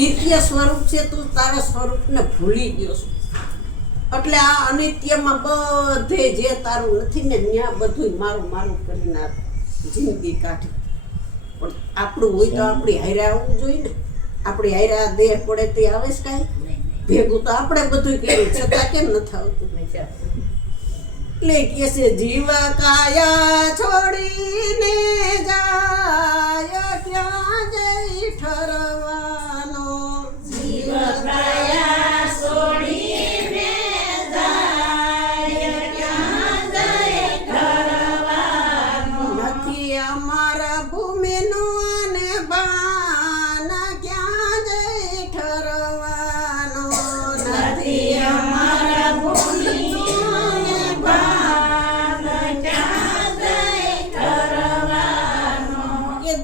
નિત્ય સ્વરૂપ છે તું તારા સ્વરૂપને ભૂલી ગયો છું. એટલે આ અનિત્યમાં બધે જે તારું નથી ને ત્યાં બધું મારું મારું કરીને આ જિંદગી કાઢી. પણ આપણું હોય તો આપણી હારે આવવું જોઈએ ને. આપણી હારે આ દેહ પડે તે આવે છે કાંઈ? ભેગું તો આપણે બધું કર્યું, છતાં કેમ નથી આવતું એટલે કે છે જીવ કાયા છોડીને જાય ક્યાં જઈ ઠરવાનો જીવ નથી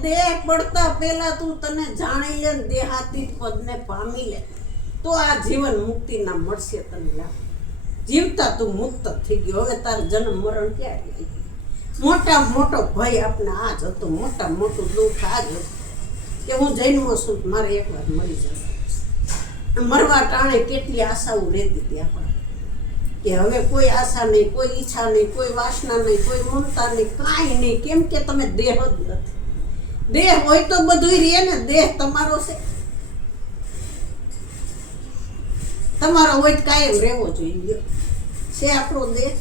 દેહ પડતા પહેલા તું તને જાણી લે દેહાતી પદને પામી લે. તો આ જીવન મુક્તિના મળશે તને લાભ જીવતા તું મુક્ત થઈ ગયો. હવે તાર જન્મ મરણ ક્યારે આવી મોટા મોટો ભય આપણે આ જ હતો. મોટા મોટું દુઃખ આ જ હતું કે હું જન્મો છું મારે એકવાર મરી જાય મરવા ટાણે કેટલી આશાઓ રહેતી હતી આપણે. કે હવે કોઈ આશા નહીં, કોઈ ઈચ્છા નહીં, કોઈ વાસના નહીં, કોઈ મમતા નહીં, કાંઈ નહીં. કેમ કે તમે દેહ જ નથી. દેહ હોય તો બધું રહે ને, દેહ તમારો છે. તમારો હોય કાયમ રહેવો જોઈએ. છે આપણો દેહ?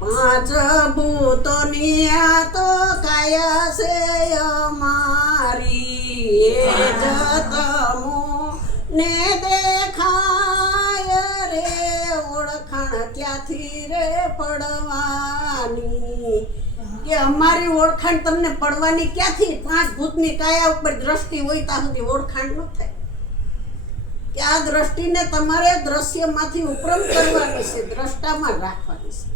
પાંચ ભૂતોની આ તો કાયા છે અમારી. એ જતમો ને દેખાય રે, ઓળખાણ ક્યાંથી રે પડવાની? કે અમારી ઓળખાણ તમને પડવાની ક્યાંથી? પાંચ ભૂતની કાયા ઉપર દ્રષ્ટિ હોય ત્યાં સુધી ઓળખાણ ન થાય. કે આ દ્રષ્ટિને તમારે દ્રશ્યમાંથી ઉપરમ કરવાની છે, દ્રષ્ટામાં રાખવાની છે.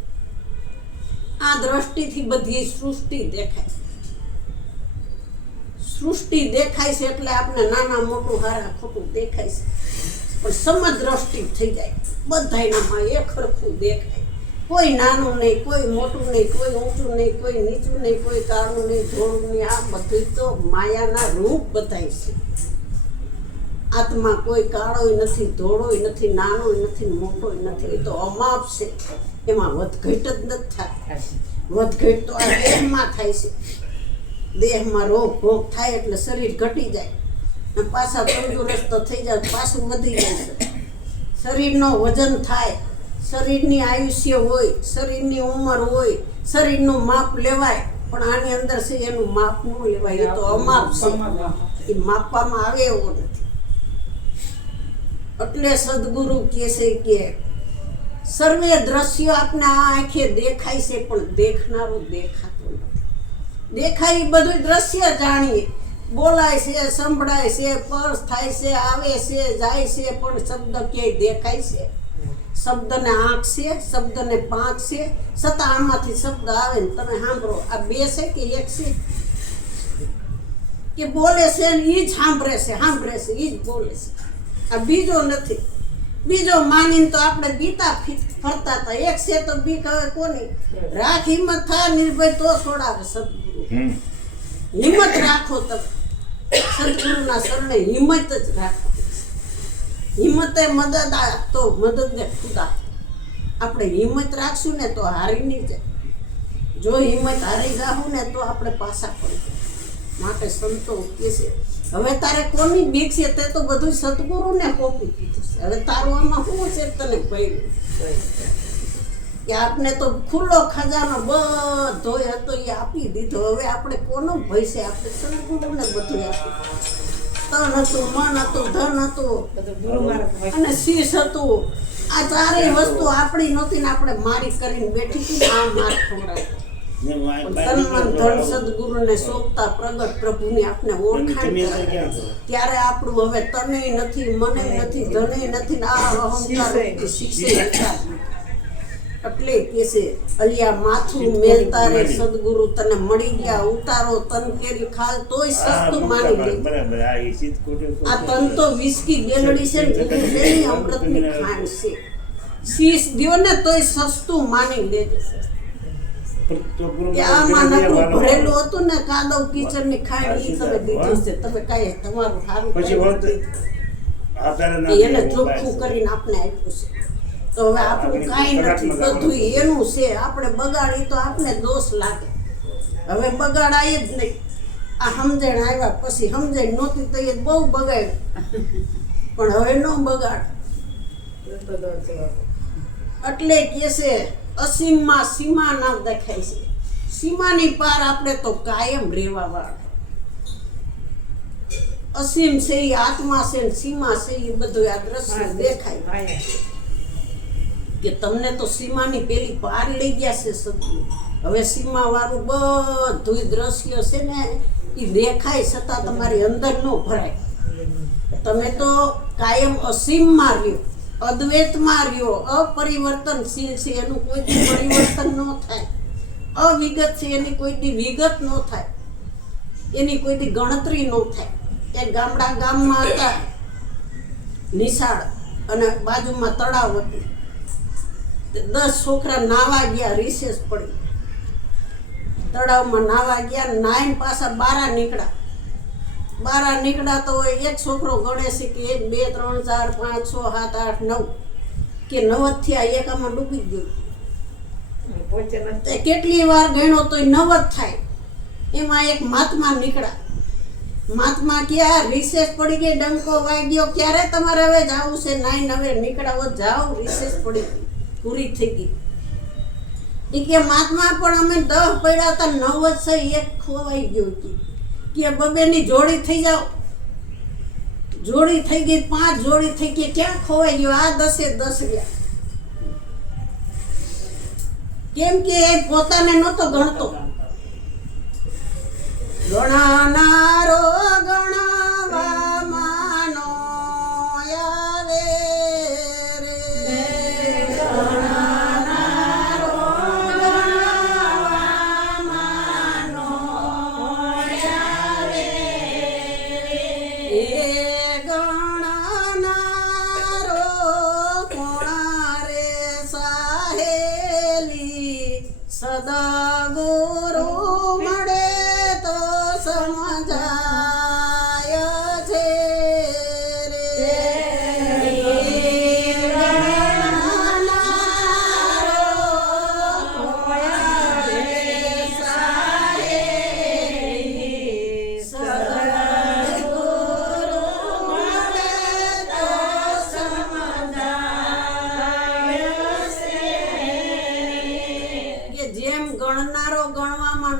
આ દ્રષ્ટિથી બધી સૃષ્ટિ દેખાય. સૃષ્ટિ દેખાય છે એટલે આપણે નાના મોટું હારા ખોટું દેખાય છે. પણ સમદ્રષ્ટિ થઈ જાય. બધાયનામાં એક ખરખું દેખાય. કોઈ નાનું નહીં, કોઈ મોટું નહીં, કોઈ ઊંચું નહીં, કોઈ નીચું નહીં, કોઈ કાળું નહીં, ધોળું નહીં. આ બધું તો માયાના રૂપ બતાય છે. આત્મા કોઈ કાળોય નથી, ધોળોય નથી, નાનોય નથી, મોટોય નથી. એ તો અમાપ છે. એમાં વધઘટ જ નથી થતી વધઘટ તો આ દેહમાં થાય છે. દેહમાં રોગ, ભોગ થાય એટલે શરીર ઘટી જાય. ને પાછા તંદુરસ્ત થઈ જાય, પાછું વધી જાય શરીરનો વજન થાય. શરીરની આયુષ્ય હોય શરીરની ઉંમર હોય શરીરનું માપ લેવાય પણ આની અંદર છે એનું માપ ન લેવાય એ તો અમાપ છે. એ માપવામાં આવે એવો નથી. એટલે સદગુરુ કહે છે કે સર્વે દ્રશ્યો આપને આ આંખે દેખાય છે પણ દેખનારું દેખાતું નથી. દેખાય બધું દ્રશ્ય જાણીએ. બોલાય છે સંભળાય છે પર્સ થાય છે આવે છે જાય છે પણ શબ્દ ક્યાંય દેખાય છે? શબ્દને આંખ છે શબ્દને પાંખ છે છતાં આમાંથી શબ્દ આવે ને તમે સાંભળો. આ બે છે કે એક છે? કે બોલે છે ને એ જ સાંભળે છે સાંભળે છે એ જ બોલે છે. આ બીજો નથી. બીજો માનીને તો આપણે બીતા ફી- ફરતા હતા. એક છે તો બી કહે કોની? રાખ હિંમત થાય નિર્ભય તો છોડાવે સદગુરુ. હમ. હિંમત રાખો તમે. સદગુરુના શરણે હિંમત જ રાખો. હિંમતે મદદ આ તો મદદ ને ખુદા આપણે હિંમત રાખશું ને તો હારી નહીં જાય. જો હિંમત હારી જાહું ને તો આપણે પાછા પડી માટે સંતો કહે છે, હવે તારે કોની બીક છે તે તો બધું સદગુરુને કોપી દીધું છે. હવે તારું આમાં શું છે તને ભર્યું કે આપને તો ખુલ્લો ખજાનો બધો હતો એ આપી દીધો. હવે આપણે કોનો ભય છે? આપણે સદગુરુને બધું આપ્યું તન હતું મન હતું ધન હતું અને શીશ હતું. આ ચારેય વસ્તુ આપણી નહોતી ને આપણે મારી કરીને બેઠી હતી આ માર સન્માન ધન સદગુરુને સોંપતા પ્રગટ પ્રભુની આપણે ઓળખાણ? ત્યારે આપણું હવે તને નથી મને નથી ધને નથી આ અહંકાર શીશે. એટલે કેસે અલિયા માથું મેલતા રે સદગુરુ તને મળી ગયા ઉતારો તન કેરી ખાલ તોય સસ્તું માની લે. આ તન તો વિસ્કી બેલડી છે ને ગુરુ છે. ને અમૃતની ખાંડ છે. શીશ દ્યો ને તોય સસ્તું માની લેજે આમાં નકરું ભરેલું હતું ને કાદવ કિચનની ખાંડ ઈ તમે દીધું છે. તમે કાંઈ તમારું સારું એને ચોખ્ખું કરીને આપણે આપ્યું છે. તો હવે આપણું કાંઈ નથી બધું એનું છે. આપણે બગાડી તો આપણે દોષ લાગે. હવે બગાડાય જ નહીં. આ સમજણ આવ્યા પછી સમજણ નહોતી તો એ બહુ બગાડ પણ હવે ન બગાડ. એટલે કે છે અસીમમાં સીમા ના દેખાય છે. સીમાની પાર આપણે તો કાયમ રહેવા વાળા. અસીમ છે એ આત્મા છે ને સીમા છે એ બધું આ દ્રશ્ય દેખાય. કે તમને તો સીમાની પેલી પાર લઈ ગયા છે સદગુરુ. હવે સીમાવાળું બધું દ્રશ્ય છે ને એ દેખાય છતાં તમારી અંદર ન ભરાય. તમે તો કાયમ અસીમમાં રહ્યો, અદ્વૈતમાં રહ્યો, અપરિવર્તનશીલ છે, એનું કોઈ પરિવર્તન ન થાય. અવિગત છે, એની કોઈ વિગત ન થાય. એની કોઈ ગણતરી ન થાય. એ ગામડા ગામમાં હતા, નિશાળ અને બાજુમાં તળાવ હતું. દસ છોકરા નાવા ગયા રિસેસ પડી. તળાવમાં નાવા ગયા નાઈન પાછા બારા નીકળ્યા. બારા નીકળ્યા તો એક છોકરો ગણે છે કે એક બે ત્રણ ચાર પાંચ છ સાત આઠ નવ કે નવ જ થયા એક આમાં ડૂબી ગયું. કેટલી વાર ગણો તો નવ જ થાય. એમાં એક મહાત્મા નીકળ્યા. મહાત્મા ક્યાં? રિસેસ પડી ગઈ ડંકો વાગ્યો. ક્યારે તમારે હવે જવું છે? નાઈન હવે નીકળાવો જાઓ રિસેસ પડી ગઈ. પૂરી થઈ ગઈ. એ કે મહાત્મા પણ અમે દસ પડ્યા હતા, નવ જ એક ખોવાઈ ગયો કે કે બબેની જોડી થઈ જાઓ. જોડી થઈ ગઈ, પાંચ જોડી થઈ ગઈ, ક્યાં ખોવાઈ ગયો? આ દસે દસ ગયા. કેમ કે એ પોતાને નહોતો ગણતો. ગણાનારો ગણવા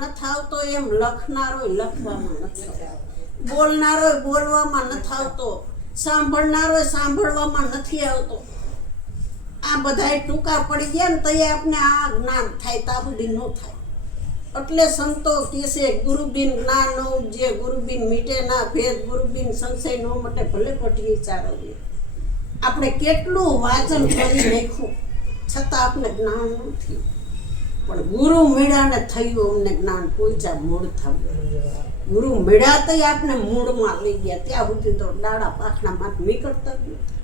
નથી આવતો એમ લખનારો લખવામાં નથી આવતો. બોલનારો બોલવામાં નથી આવતો. સાંભળનારો સાંભળવામાં નથી આવતો. આ બધા ટૂંકા પડી ગયા ને તો એ આપણે આ જ્ઞાન થાય, તા ન થાય. એટલે સંતો કહે છે, ગુરુબિન જ્ઞાન જે ગુરુબિન મીટે ના ભેદ, ગુરુબિન સંશય નો મટે, ભલે પટીએ વિચારવીએ આપણે કેટલું વાંચન કરી નાખ્યું, છતાં આપણે જ્ઞાન ન થયું. પણ ગુરુ મેળાને થયું અમને જ્ઞાન પહોંચ્યા મૂળ થવું. ગુરુ મેળા તો આપણે મૂળમાં લઈ ગયા. ત્યાં સુધી તો ડાળા પાખણામાં નીકળતા જ નથી.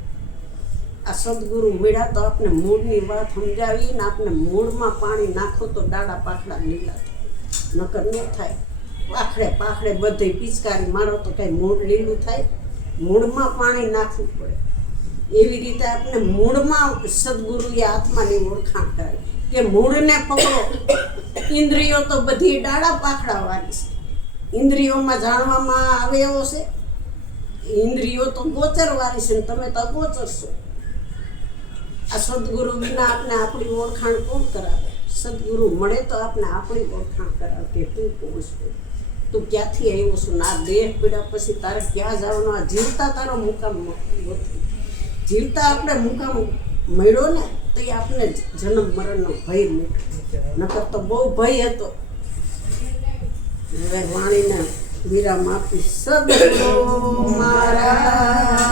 આ સદગુરુ મેળા તો આપણે મૂળની વાત સમજાવી ને આપણે મૂળમાં પાણી નાખો તો ડાળા પાખડા લીલા નકર ન થાય. પાખડે પાખડે બધે પિચકારી મારો તો કંઈ મૂળ લીલું થાય. મૂળમાં પાણી નાખવું પડે. એવી રીતે આપણે મૂળમાં સદગુરુએ આત્માની ઓળખાણ કરાવી. કે મૂળને પકડો, ઇન્દ્રિયો તો બધી ડાળા પાખડાવાની છે. ઇન્દ્રિયોમાં જાણવામાં આવે એવો છે? ઇન્દ્રિયો તો ગોચરવાળી છે ને તમે તો અગોચર છો. આ સદગુરુ વિના આપણે આપણી ઓળખાણ કોણ કરાવે? સદગુરુ મળે તો આપણે આપણી ઓળખાણ કરાવે કે તું કોણ છે? તું ક્યાંથી આવ્યો છું? ના, દેહ પીડા પછી તારે ક્યાં જવાનું? આ જીવતા તારો મુકામ જીવતા આપણે મુકામ મળ્યો ને તો એ આપને જન્મ મરણનો ભય મૂક્યો નકર તો બહુ ભય હતો. હવે વાણીને વિરામ આપી સદગુરુ મહારાજની